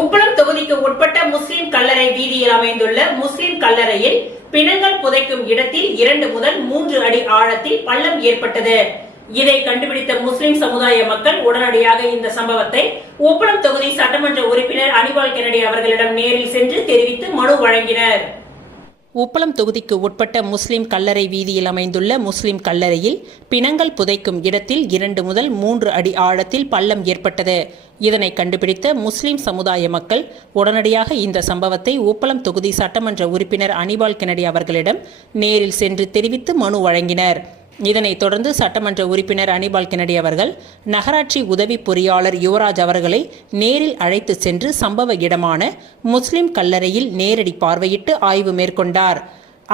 உப்பளம் தொகுதிக்கு உட்பட்ட முஸ்லிம் கல்லறை வீதியில் அமைந்துள்ள முஸ்லிம் கல்லறையில் பிணங்கள் புதைக்கும் இடத்தில் 2 முதல் 3 அடி ஆழத்தில் பள்ளம் ஏற்பட்டது. இதை கண்டுபிடித்த முஸ்லிம் சமுதாய மக்கள் உடனடியாக இந்த சம்பவத்தை உப்பளம் தொகுதி சட்டமன்ற உறுப்பினர் அனிபால் கென்னடி அவர்களிடம் நேரில் சென்று தெரிவித்து மனு வழங்கினர். உப்பளம் தொகுதிக்கு உட்பட்ட முஸ்லிம் கல்லறை வீதியில் அமைந்துள்ள முஸ்லிம் கல்லறையில் பிணங்கள் புதைக்கும் இடத்தில் 2 முதல் 3 அடி ஆழத்தில் பள்ளம் ஏற்பட்டது. இதனை கண்டுபிடித்த முஸ்லிம் சமுதாய மக்கள் உடனடியாக இந்த சம்பவத்தை உப்பளம் தொகுதி சட்டமன்ற உறுப்பினர் அனிபால் கென்னடி அவர்களிடம் நேரில் சென்று தெரிவித்து மனு வழங்கினர். இதனைத் தொடர்ந்து சட்டமன்ற உறுப்பினர் அனிபால் கென்னடி அவர்கள் நகராட்சி உதவி பொறியாளர் யுவராஜ் அவர்களை நேரில் அழைத்து சென்று சம்பவ இடமான முஸ்லிம் கல்லறையில் நேரடி பார்வையிட்டு ஆய்வு மேற்கொண்டார்.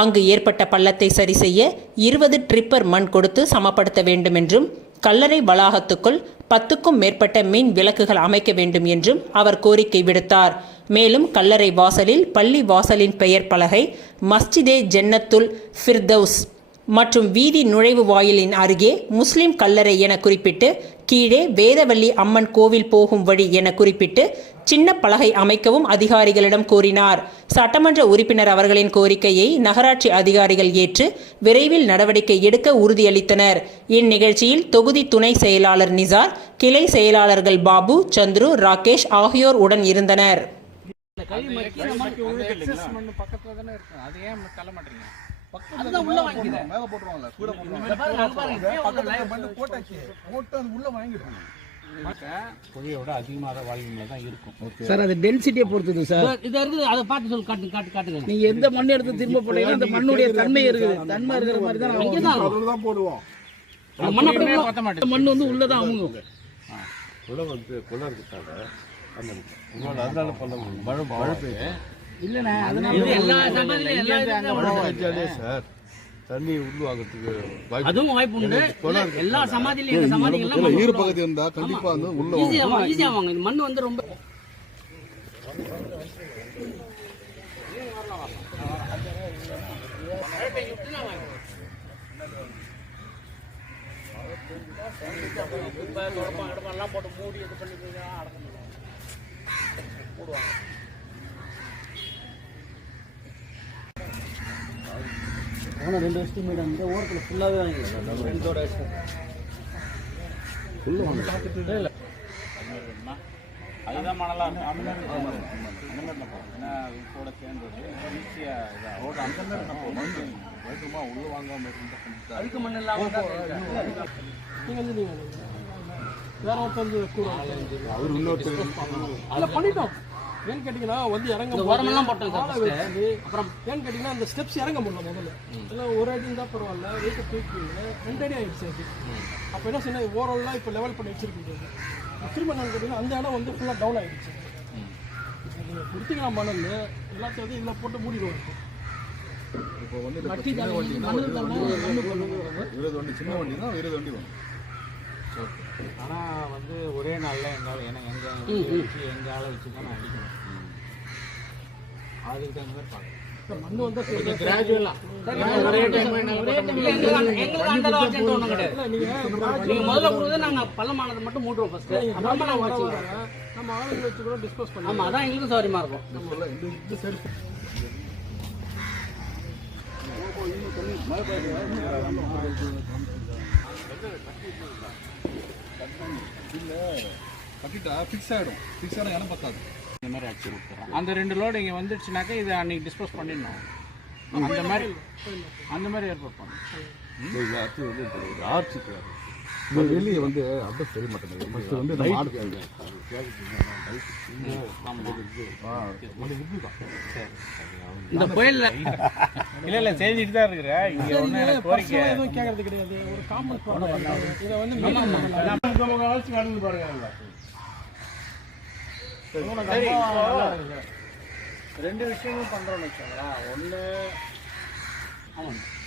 அங்கு ஏற்பட்ட பள்ளத்தை சரி செய்ய 20 ட்ரிப்பர் மண் கொடுத்து சமப்படுத்த வேண்டும் என்றும், கல்லறை வளாகத்துக்குள் 10க்கும் மேற்பட்ட மின் விளக்குகள் அமைக்க வேண்டும் என்றும் அவர் கோரிக்கை விடுத்தார். மேலும் கல்லறை வாசலில் பள்ளி வாசலின் பெயர் பலகை, மஸ்ஜிதே ஜன்னத்துல் ஃபிர்தௌஸ் மற்றும் வீதி நுழைவு வாயிலின் அருகே முஸ்லிம் கல்லறை என குறிப்பிட்டு, கீழே வேதவல்லி அம்மன் கோவில் போகும் வழி என குறிப்பிட்டு சின்ன பலகை அமைக்கவும் அதிகாரிகளிடம் கோரினார். சட்டமன்ற உறுப்பினர் அவர்களின் கோரிக்கையை நகராட்சி அதிகாரிகள் ஏற்று விரைவில் நடவடிக்கை எடுக்க உறுதியளித்தனர். இந்நிகழ்ச்சியில் தொகுதி துணை செயலாளர் நிசார், கிளை செயலாளர்கள் பாபு, சந்துரு, ராகேஷ் ஆகியோர் உடன் இருந்தனர். அதுதான் உள்ள வாங்கிடுங்க. மேல போட்டுருவாங்கல. கூட உள்ள வாங்கிடுங்க. புகையோட அதிகமாக வால்யூம்ல தான் இருக்கும் சார். அது டென்சிட்டியை பொறுத்தது சார். இது இருக்குது, அதை பார்த்து சொல்லு, காட்டுங்க. நீங்க எந்த மண் எடுத்து திரும்ப போட்டீங்கன்னா அந்த மண்ணுடைய தன்மை இருக்குது. தன்மை இருக்கிற மாதிரி தான் அதுதான் போடுவோம். மண் அப்படியே பத்த மாட்டேங்குது. மண் வந்து உள்ளதான் அமுங்கும். உள்ள வந்து குள்ள இருக்காங்க. அதனால பண்ண மழை இல்லண்ணா, அதனால எல்லா சமாதியிலும் சார் தண்ணி உள்வாங்கிறதுக்கு அதுவும் வாய்ப்பு உண்டு. எல்லா சமாதியிலும் இந்த சமாதிகள்லாம் ஈர பகுதி இருந்தா கண்டிப்பா வந்து உள்ள ஈஸியா வாங்க. இந்த மண் வந்து ரொம்ப போட்டு மூடி இது பண்ணி போடுவாங்க. ஆனால் 2 வருஷத்துக்கு முன்னாடி அந்த ஓரத்தில் ஃபுல்லாகவே வாங்கிடுச்சு. இதோட அதுதான் மணலாக இருக்கும். ஏன்னா கூட சேர்ந்தது ஈஸியாக ரோடு அந்த மாதிரி வேகமாக உள்ள வாங்காமல் இருந்தால் அதுக்கு மண் இல்லாமல் வேற ஒருத்தர் கூட அவர் இன்னொருத்தர் அதில் பண்ணிட்டோம். ஏன்னு கேட்டிங்கன்னா வந்து இறங்க உரமெல்லாம் போட்டோம். அப்புறம் ஏன்னு கேட்டிங்கன்னா அந்த ஸ்டெப்ஸ் இறங்க முடியல. முதல்ல எல்லாம் ஒரு அடி இருந்தால் பரவாயில்ல, வெயிட்டை தூக்கி 2 அடி ஆகிடுச்சு. அது அப்போ என்ன சொன்ன ஓரல்லாம் இப்போ லெவல் பண்ணி வச்சிருக்கீங்க. திரும்ப என்னன்னு கேட்டிங்கன்னா அந்த இடம் வந்து ஃபுல்லாக டவுன் ஆகிடுச்சு. நீங்கள் கொடுத்தீங்கன்னா மணல் எல்லாத்தையும் வந்து இதில் போட்டு மூடிடுவோம். இப்போ வந்து மட்டி சின்ன வண்டி தான் 20 வண்டி, சின்ன வண்டி தான் 20 வண்டி வரும். ஆனால் வந்து ஒரே நாளில் எங்கள் ஆளை வச்சு தான் நான் அடிக்கணும். அதுக்கு தகுந்த மாதிரி பார்க்கணும். மண் வந்து நீங்கள் முதல்ல கொடுத்து நாங்கள் பள்ளமானதை மட்டும் மூட்டுவோம் ஃபர்ஸ்ட்டு. அப்புறமா நாங்கள் வச்சுக்கிறோம். நம்ம ஆளுங்க வச்சு கூட டிஸ்போஸ் பண்ணலாம். ஆமாம், அதான் எங்களுக்கும் சௌகரியமாக இருக்கும். இந்த சைடு கட்டிட்டா ஃபிக்ஸ் ஆகிடும். ஃபிக்ஸ் ஆனால் இடம் பத்தாது. இந்த மாதிரி அடிச்சு கொடுத்துறோம். அந்த 2 லோடு இங்கே வந்துடுச்சுனாக்கா இது அன்றைக்கி டிஸ்போஸ் பண்ணிடணும். அந்த மாதிரி ஏற்பாடு பண்ணணும். அடுத்து வந்து ஆர்ச்சிக்கு வெளியே வந்து அட்ரஸ் தெரிய மாட்டேங்குது. ஃபஸ்ட்டு வந்து இந்த மாடு இந்த கோயிலில் இல்லை செஞ்சுட்டு தான் இருக்கிறேன். இங்கே ஒன்று கோரிக்கை எதுவும் கேட்கறது கிடையாது. ஒரு காமன் இதை வந்து சரி, 2 விஷயமும் பண்ணுறோன்னு வச்சுங்களா. ஒன்று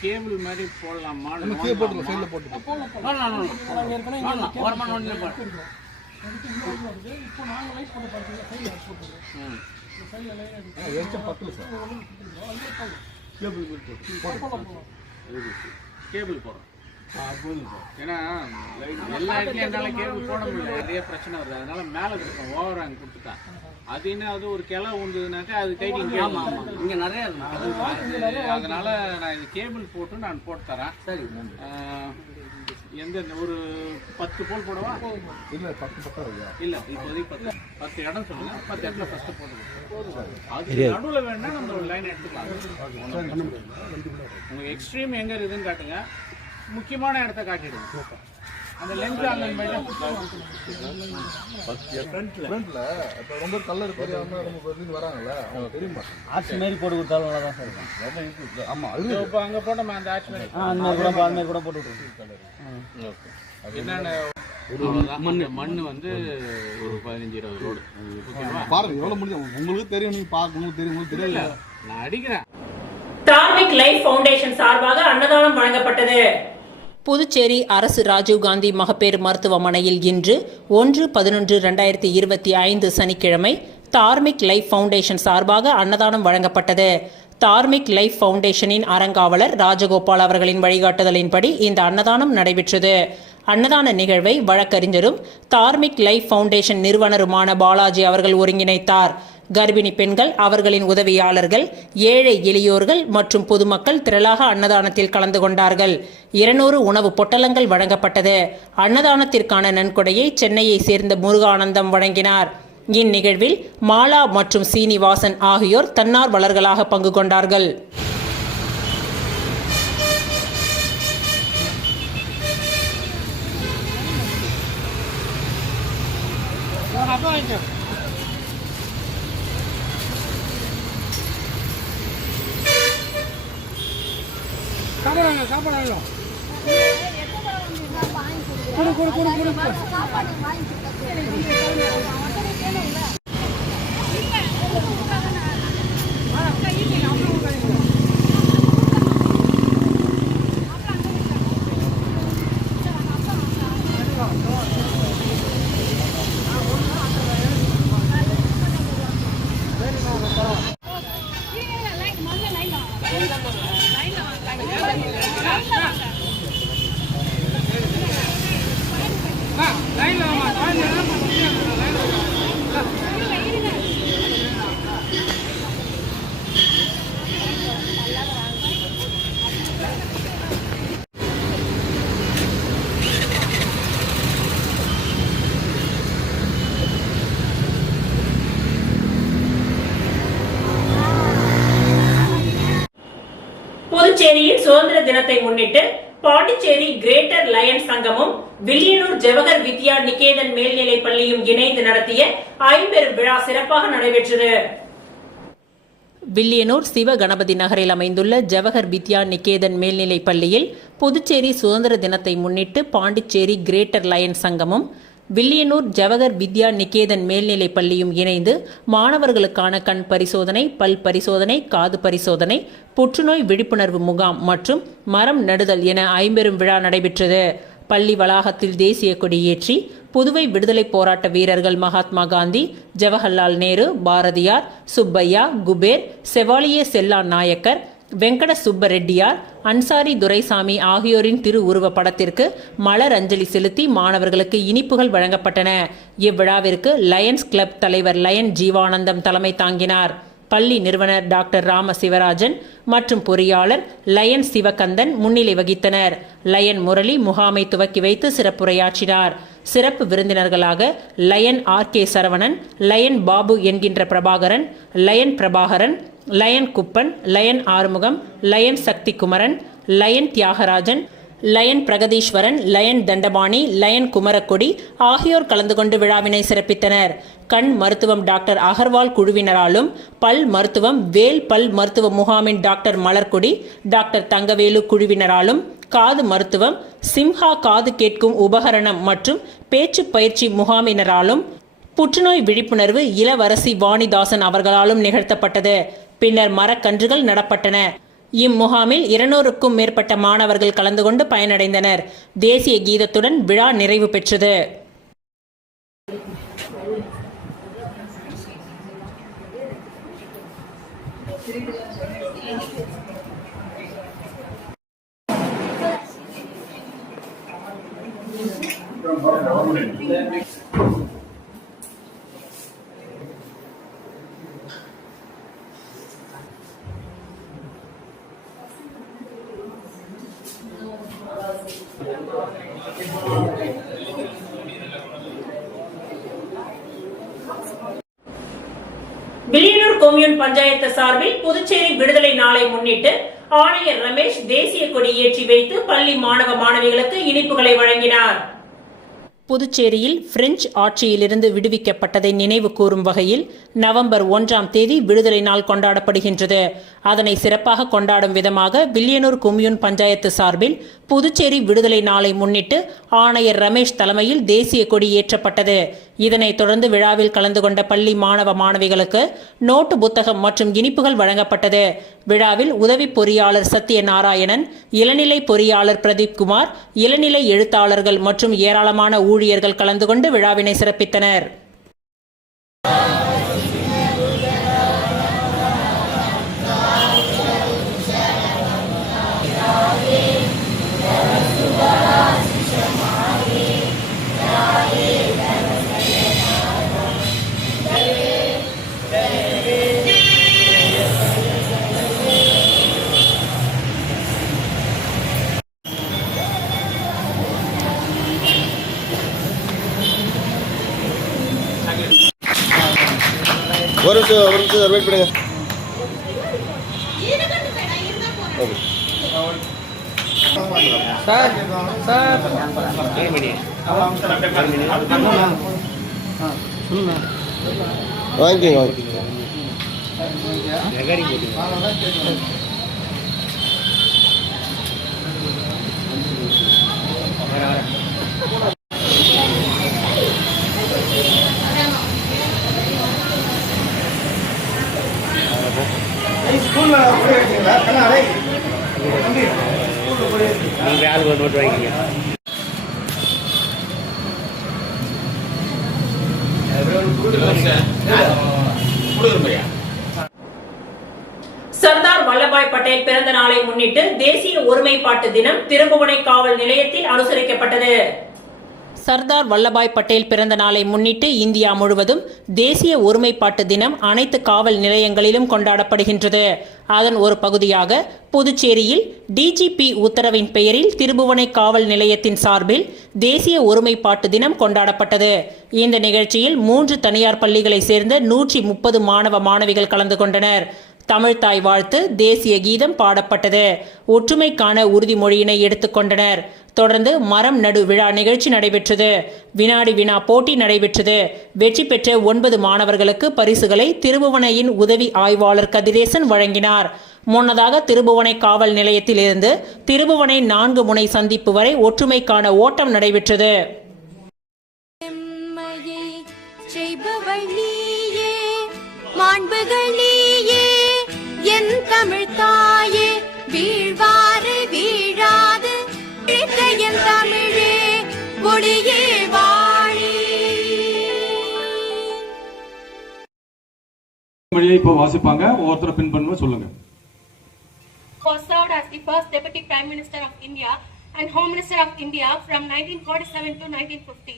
கேபிள் மாதிரி போடலாமா? போட்டு சைடில் போட்டு இப்போ நாங்கள் லைட் போட்டு பார்த்தீங்கன்னா சைடில் போட்டுருக்கோம். வெளிச்சம் பத்தல சார். கேபிள் போடுறோம். ஏன்னா எல்லா இடத்துலையும் என்னால் கேபிள் போட முடியல. நிறைய பிரச்சனை வருது. அதனால மேலே கொடுப்போம். ஓவர் ஹேங் கொடுத்துட்டேன். அதுன்னு அது ஒரு கிளை உண்டுனாக்கா அது கைட்டி இங்கே ஆமாம் ஆமாம் இங்கே நிறையா இருக்கும். அதனால நான் இது கேபிள் போட்டு நான் போட்டு தரேன். சரி. எந்த ஒரு 10 போல் போடவா? இல்லை 10 பக்கம் இருக்கா? இல்லை இப்போதைக்கு 10 இடம் சொல்லுங்க. 10 இடத்துல ஃபஸ்ட்டு போடுங்க. அது நடுவில் வேணா நம்ம ஒரு லைன் எடுத்துக்கலாம். உங்கள் எக்ஸ்ட்ரீம் எங்கே இருக்குதுன்னு காட்டுங்க. முக்கியமான இடத்த காட்டிடுங்க. அந்த லென்ஸ் அந்த ஃப்ரண்ட்ல இப்போ ரொம்ப கலர் தெரியாம ரொம்ப பேர் வராங்கல்ல, அவங்க தெரிய மாட்டாங்க. ஆர்ட்ஸ் மாரி போட்டு கொடுத்தாலும் நல்லா தான் சார் இருக்கும். ஆமாம் அது இப்போ அங்கே போட்டோம் அந்த ஆட்சி மாதிரி அந்த மாதிரி கூட அந்த மாதிரி கூட போட்டு விட்ருவோம். என்னென்ன மண் வந்து ஒரு 15-20 ரோடு. பாருங்க எவ்வளோ முடியும் உங்களுக்கு தெரியும், நீங்கள் பார்க்கணும் தெரியும், உங்களுக்கு தெரியல. நான் அடிக்கிறேன். தார்மிக் லைஃப் ஃபவுண்டேஷன் சார்பாக அன்னதானம் வழங்கப்பட்டது. புதுச்சேரி அரசு ராஜீவ்காந்தி மகப்பேறு மருத்துவமனையில் இன்று 1/11/2025 சனிக்கிழமை தார்மிக் லைஃப் ஃபவுண்டேஷன் சார்பாக அன்னதானம் வழங்கப்பட்டது. தார்மிக் லைஃப் ஃபவுண்டேஷனின் அறங்காவலர் ராஜகோபால் அவர்களின் வழிகாட்டுதலின்படி இந்த அன்னதானம் நடைபெற்றது. அன்னதான நிகழ்வை வழக்கறிஞரும் தார்மிக் லைஃப் ஃபவுண்டேஷன் நிறுவனருமான பாலாஜி அவர்கள் ஒருங்கிணைத்தார். கர்ப்பிணி பெண்கள், அவர்களின் உதவியாளர்கள், ஏழை எளியோர்கள் மற்றும் பொதுமக்கள் திரளாக அன்னதானத்தில் கலந்து கொண்டார்கள். 200 உணவு பொட்டலங்கள் வழங்கப்பட்டது. அன்னதானத்திற்கான நன்கொடையை சென்னையை சேர்ந்த முருகானந்தம் வழங்கினார். இந்நிகழ்வில் மாலா மற்றும் சீனிவாசன் ஆகியோர் தன்னார்வலர்களாக பங்கு கொண்டார்கள். சாப்பிடாங்க புதுச்சேரியின் சுதந்திர தினத்தை முன்னிட்டு பாண்டிச்சேரி கிரேட்டர் லயன்ஸ் சங்கமும் வில்லியனூர் ஜவஹர் வித்யா நிகேதன் மேல்நிலை பள்ளியும் இணைந்து நடத்திய ஐம்பெரும் விழா சிறப்பாக நடைபெற்றது. வில்லியனூர் சிவ கணபதி நகரில் அமைந்துள்ள ஜவஹர் வித்யா நிகேதன் மேல்நிலை பள்ளியில் புதுச்சேரி சுதந்திர தினத்தை முன்னிட்டு பாண்டிச்சேரி கிரேட்டர் லயன்ஸ் சங்கமும் வில்லியனூர் ஜவஹர் வித்யா நிகேதன் மேல்நிலை பள்ளியும் இணைந்து மாணவர்களுக்கான கண் பரிசோதனை, பல் பரிசோதனை, காது பரிசோதனை, புற்றுநோய் விழிப்புணர்வு முகாம் மற்றும் மரம் நடுதல் என ஐம்பெரும் விழா நடைபெற்றது. பள்ளி வளாகத்தில் தேசிய கொடியேற்றி புதுவை விடுதலை போராட்ட வீரர்கள் மகாத்மா காந்தி, ஜவஹர்லால் நேரு, பாரதியார், சுப்பையா, குபேர், செவாலியே செல்லா நாயக்கர், வெங்கட சுப்பரெட்டியார், அன்சாரி துரைசாமி ஆகியோரின் திரு உருவ படத்திற்கு மலர் அஞ்சலி செலுத்தி மாணவர்களுக்கு இனிப்புகள் வழங்கப்பட்டன. இவ்விழாவிற்கு லயன்ஸ் கிளப் தலைவர் லயன் ஜீவானந்தம் தலைமை தாங்கினார். பள்ளி நிறுவனர் டாக்டர் ராம சிவராஜன் மற்றும் பொறியாளர் லயன் சிவகந்தன் முன்னிலை வகித்தனர். லயன் முரளி முகாமை துவக்கி வைத்து சிறப்புரையாற்றினார். சிறப்பு விருந்தினர்களாக Lion R K. Saravanan, Lion Babu என்கின்ற Prabhakaran, Lion Prabhakaran, Lion Kuppan, Lion Arumugam, Lion Sakthi Kumaran, Lion Thiyagarajan, Lion Pragatheeswaran, Lion Thandapani, Lion Kumarakodi ஆகியோர் கலந்து கொண்டு விழாவினை சிறப்பித்தனர். கண் மருத்துவம் டாக்டர் அகர்வால் குழுவினராலும், பல் மருத்துவம் வேல் பல் மருத்துவ முகாமின் டாக்டர் மலர்கொடி, டாக்டர் தங்கவேலு குழுவினராலும், காது மருத்துவம் சிம்ஹா காது கேட்கும் உபகரணம் மற்றும் பேச்சு பயிற்சி முகாமினராலும், புற்றுநோய் விழிப்புணர்வு இளவரசி வாணிதாசன் அவர்களாலும் நிகழ்த்தப்பட்டது. பின்னர் மரக்கன்றுகள் நடப்பட்டன. இம்முகாமில் 200க்கும் மேற்பட்ட மாணவர்கள் கலந்து கொண்டு பயனடைந்தனர். தேசிய கீதத்துடன் விழா நிறைவு பெற்றது. வில்லியனூர் கொம்யூன் பஞ்சாயத்து சார்பில் புதுச்சேரி விடுதலை நாளை முன்னிட்டு ஆணையர் ரமேஷ் தேசிய கொடி ஏற்றி வைத்து பள்ளி மாணவ மாணவிகளுக்கு இனிப்புகளை வழங்கினார். புதுச்சேரியில் பிரெஞ்சு ஆட்சியிலிருந்து விடுவிக்கப்பட்டதை நினைவு கூறும் வகையில் நவம்பர் 1ஆம் தேதி விடுதலை நாள் கொண்டாடப்படுகின்றது. அதனை சிறப்பாக கொண்டாடும் விதமாக வில்லியனூர் கொம்யூன் பஞ்சாயத்து சார்பில் புதுச்சேரி விடுதலை நாளை முன்னிட்டு ஆணையர் ரமேஷ் தலைமையில் தேசிய கொடி ஏற்றப்பட்டது. இதனைத் தொடர்ந்து விழாவில் கலந்து கொண்ட பள்ளி மாணவ மாணவிகளுக்கு நோட்டு புத்தகம் மற்றும் இனிப்புகள் வழங்கப்பட்டது. விழாவில் உதவி பொறியாளர் சத்யநாராயணன், இளநிலை பொறியாளர் பிரதீப்குமார், இளநிலை எழுத்தாளர்கள் மற்றும் ஏராளமான ஊழியர்கள் கலந்து கொண்டு விழாவினை சிறப்பித்தனர். ஒரு நிமிஷம் வெயிட் பண்ணுங்க. சார் சார் வாங்கிக்கோங்க. சர்தார் வல்லபாய் பட்டேல் பிறந்த நாளை முன்னிட்டு தேசிய ஒருமைப்பாட்டு தினம் திருபுவனை காவல் நிலையத்தில் அனுசரிக்கப்பட்டது. சர்தார் வல்லபாய் பட்டேல் பிறந்த நாளை முன்னிட்டு இந்தியா முழுவதும் தேசிய ஒருமைப்பாட்டு தினம் அனைத்து காவல் நிலையங்களிலும் கொண்டாடப்படுகின்றது. அதன் ஒரு பகுதியாக புதுச்சேரியில் டிஜிபி உத்தரவின் பெயரில் திருபுவனை காவல் நிலையத்தின் சார்பில் தேசிய ஒருமைப்பாட்டு தினம் கொண்டாடப்பட்டது. இந்த நிகழ்ச்சியில் 3 தனியார் பள்ளிகளை சேர்ந்த 130 மாணவ மாணவிகள் கலந்து கொண்டனர். தமிழ்தாய் வாழ்த்து, தேசிய கீதம் பாடப்பட்டது. ஒற்றுமைக்கான உறுதிமொழியினை எடுத்துக்கொண்டனர். தொடர்ந்து மரம் நடு விழா நிகழ்ச்சி நடைபெற்றது. வினாடி வினா போட்டி நடைபெற்றது. வெற்றி பெற்ற 9 மாணவர்களுக்கு பரிசுகளை திருபுவனையின் உதவி ஆய்வாளர் கதிரேசன் வழங்கினார். முன்னதாக திருபுவனை காவல் நிலையத்தில் இருந்து திருபுவனை 4 முனை சந்திப்பு வரை ஒற்றுமைக்கான ஓட்டம் நடைபெற்றது. என் தமிழ் தாயே வீழ்வாறு வீழாது என் தமிழே ஒளியே வாழி. இப்போ வாசிப்பாங்க, ஒவ்வொருத்தர பின் பண்ணுங்க, சொல்லுங்க. Was served as the first Deputy Prime Minister of India and Home Minister of India from 1947 to 1950.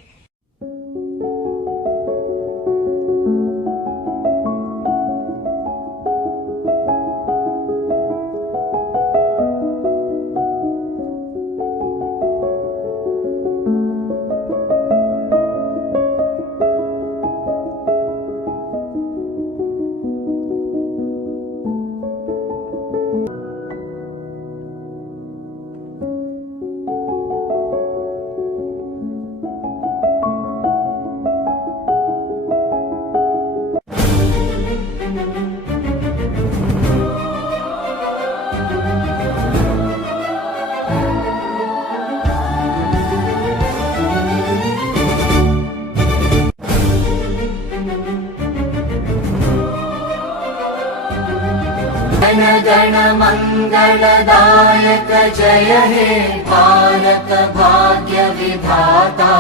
गण मंगलदायक जय हे भारत भाग्य विधाता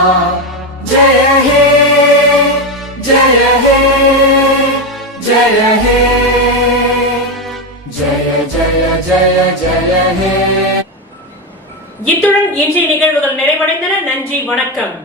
जय हे जय हे जय हे जय जय जय जय हे. இத்துடன் இன்றைய நிகழ்வுகள் நிறைவடைந்தன. நன்றி, வணக்கம்.